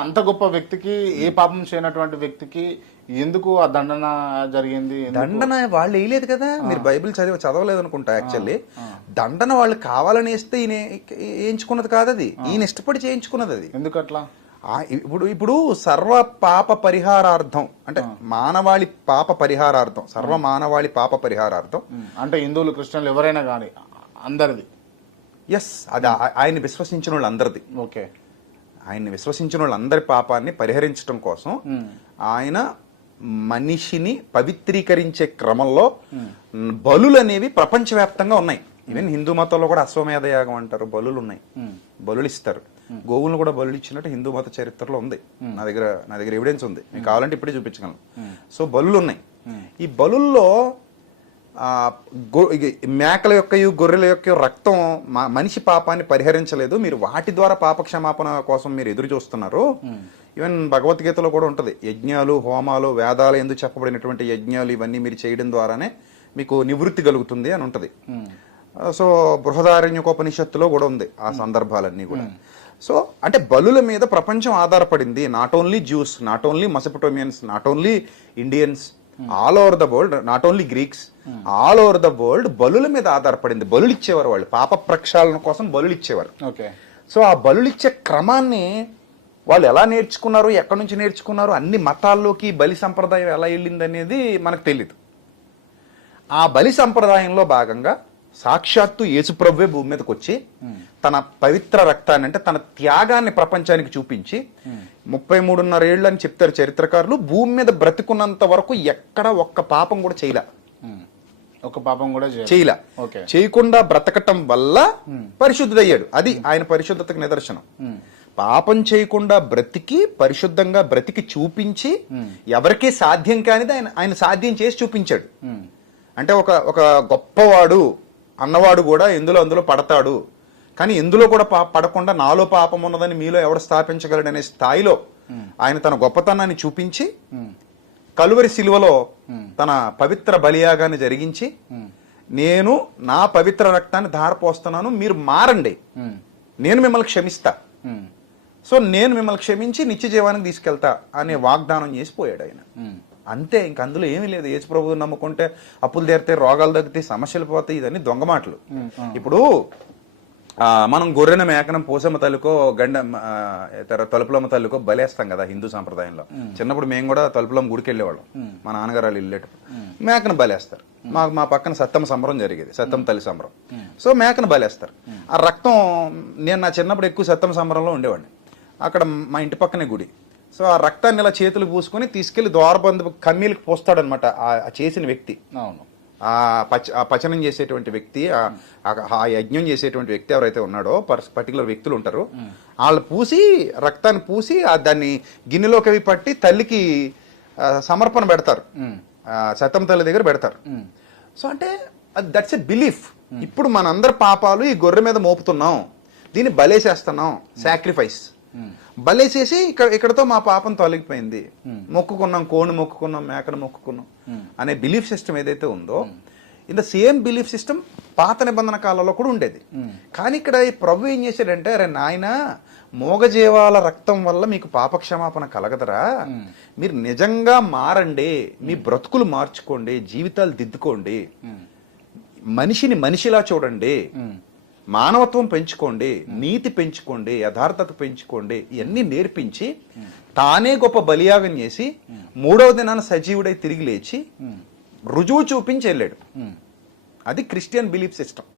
అంత గొప్ప వ్యక్తికి ఏ పాపం చేయనటువంటి వ్యక్తికి ఎందుకు ఆ దండన జరిగింది? దండన వాళ్ళు వేయలేదు కదా, మీరు బైబిల్ చదవలేదు అనుకుంటా. యాక్చువల్లీ దండన వాళ్ళు కావాలని వేస్తే ఈయన వేయించుకున్నది కాదు, అది ఈయన ఇష్టపడి చేయించుకున్నది. అది ఎందుకు అట్లా? ఇప్పుడు సర్వ పాప పరిహారార్థం అంటే మానవాళి పాప పరిహారార్థం, సర్వ మానవాళి పాప పరిహారార్థం అంటే హిందువులు క్రిస్టియన్లు ఎవరైనా కానీ అందరిది. ఎస్, అది ఆయన విశ్వసించిన వాళ్ళందరిది. ఓకే, ఆయన్ని విశ్వసించిన వాళ్ళందరి పాపాన్ని పరిహరించడం కోసం ఆయన మనిషిని పవిత్రీకరించే క్రమంలో బలులు అనేవి ప్రపంచవ్యాప్తంగా ఉన్నాయి. ఈవెన్ హిందూ మతంలో కూడా అశ్వమేధ యాగం అంటారు, బలులు ఉన్నాయి, బలులు ఇస్తారు. గోవులను కూడా బలులు ఇచ్చినట్టు హిందూ మత చరిత్రలో ఉంది. నా దగ్గర ఎవిడెన్స్ ఉంది, మీకు కావాలంటే ఇప్పుడే చూపించగలను. సో బలులు ఉన్నాయి. ఈ బలుల్లో మేకల యొక్క గొర్రెల యొక్క రక్తం మనిషి పాపాన్ని పరిహరించలేదు, మీరు వాటి ద్వారా పాప క్షమాపణ కోసం మీరు ఎదురు చూస్తున్నారు. ఈవెన్ భగవద్గీతలో కూడా ఉంటుంది, యజ్ఞాలు హోమాలు వేదాలు ఎందుకు చెప్పబడినటువంటి యజ్ఞాలు ఇవన్నీ మీరు చేయడం ద్వారానే మీకు నివృత్తి కలుగుతుంది అని ఉంటుంది. సో బృహదారణ్యకోపనిషత్తులో కూడా ఉంది ఆ సందర్భాలన్నీ కూడా. సో అంటే బలుల మీద ప్రపంచం ఆధారపడింది. Not only Jews, not only Mesopotamians, not only Indians, all over the world, not only Greeks, all over the world బలుల మీద ఆధారపడింది. బలులు ఇచ్చేవారు, వాళ్ళు పాప ప్రక్షాళన కోసం బలులు ఇచ్చేవారు. సో ఆ బలులు ఇచ్చే క్రమాన్ని వాళ్ళు ఎలా నేర్చుకున్నారు, ఎక్కడి నుంచి నేర్చుకున్నారు, అన్ని మతాల్లోకి బలి సంప్రదాయం ఎలా వెళ్ళింది అనేది మనకు తెలియదు. ఆ బలి సంప్రదాయంలో భాగంగా సాక్షాత్తు యేసుప్రభువే భూమి మీదకి వచ్చి తన పవిత్ర రక్తాన్ని అంటే తన త్యాగాన్ని ప్రపంచానికి చూపించి 33.5 ఏళ్ళు అని చెప్తారు చరిత్రకారులు. భూమి మీద బ్రతికున్నంత వరకు ఎక్కడ ఒక్క పాపం కూడా చేయలే, ఒక పాపం కూడా చేయలే. చేయకుండా బ్రతకటం వల్ల పరిశుద్ధుడయ్యాడు. అది ఆయన పరిశుద్ధతకు నిదర్శనం. పాపం చేయకుండా బ్రతికి పరిశుద్ధంగా బ్రతికి చూపించి ఎవరికీ సాధ్యం కానిది ఆయన సాధ్యం చేసి చూపించాడు. అంటే ఒక గొప్పవాడు అన్నవాడు కూడా అందులో పడతాడు, కానీ ఎందులో కూడా పడకుండా నాలో పాపం ఉన్నదని మీలో ఎవడు స్థాపించగలడనే స్థాయిలో ఆయన తన గొప్పతనాన్ని చూపించి కలువరి శిలువలో తన పవిత్ర బలియాగాన్ని జరిగించి, నేను నా పవిత్ర రక్తాన్ని ధారపోస్తున్నాను, మీరు మారండి, నేను మిమ్మల్ని క్షమిస్తా, సో నేను మిమ్మల్ని క్షమించి నిత్య జీవానికి తీసుకెళ్తా అనే వాగ్దానం చేసిపోయాడు ఆయన. అంతే, ఇంక అందులో ఏమీ లేదు. యేసు ప్రభువు నమ్ముకుంటే అప్పులు తీరితే, రోగాలు తగ్గితే, సమస్యలు పోతాయి, ఇదన్నీ దొంగ మాటలు. ఇప్పుడు మనం గొర్రెన మేకనం పోసమ్మ తల్లికో తలుపులమ్మ తల్లికో బలేస్తాం కదా హిందూ సాంప్రదాయంలో. చిన్నప్పుడు మేము కూడా తలుపులమ్మ గుడికి వెళ్ళేవాళ్ళం, మా నాన్నగారు వాళ్ళు వెళ్ళేటప్పుడు మేకను బలేస్తారు. మా పక్కన సత్తమ్మ సంబరం జరిగేది, సత్తమ్మ తల్లి సంబరం. సో మేకను బలేస్తారు. ఆ రక్తం, నేను నా చిన్నప్పుడు ఎక్కువ సత్తమ్మ సంబరంలో ఉండేవాడిని. అక్కడ మా ఇంటి పక్కనే గుడి. సో ఆ రక్తాన్ని ఇలా చేతులు పూసుకొని తీసుకెళ్లి ద్వారబంధు కమ్మీలకు పోస్తాడనమాట ఆ చేసిన వ్యక్తి. అవును, ఆ పచనం చేసేటువంటి వ్యక్తి, ఆ యజ్ఞం చేసేటువంటి వ్యక్తి ఎవరైతే ఉన్నాడో పర్టికులర్ వ్యక్తులు ఉంటారు, వాళ్ళు పూసి రక్తాన్ని పూసి దాన్ని గిన్నెలోకి అవి పట్టి తల్లికి సమర్పణ పెడతారు, సతమ్మ తల్లి దగ్గర పెడతారు. సో అంటే దట్స్ ఎ బిలీఫ్. ఇప్పుడు మనందరి పాపాలు ఈ గొర్రె మీద మోపుతున్నాం, దీన్ని బలేసేస్తున్నాం, సాక్రిఫైస్ బలేసేసి ఇక్కడతో మా పాపం తొలగిపోయింది, మొక్కుకున్నాం, కోణి మొక్కుకున్నాం, మేకను మొక్కుకున్నాం అనే బిలీఫ్ సిస్టమ్ ఏదైతే ఉందో, in the same belief system పాత నిబంధన కాలంలో కూడా ఉండేది. కానీ ఇక్కడ ఈ ప్రభు ఏం చేశాడంటే, అరే నాయన, మోగజీవాల రక్తం వల్ల మీకు పాపక్షమాపణ కలగదరా, మీరు నిజంగా మారండి, మీ బ్రతుకులు మార్చుకోండి, జీవితాలు దిద్దుకోండి, మనిషిని మనిషిలా చూడండి, మానవత్వం పెంచుకోండి, నీతి పెంచుకోండి, యథార్థత పెంచుకోండి, ఇవన్నీ నేర్పించి తానే గొప్ప బలియాగం చేసి 3వ దినాన సజీవుడై తిరిగి లేచి రుజువు చూపించి వెళ్ళాడు. అది క్రిస్టియన్ బిలీఫ్ సిస్టమ్.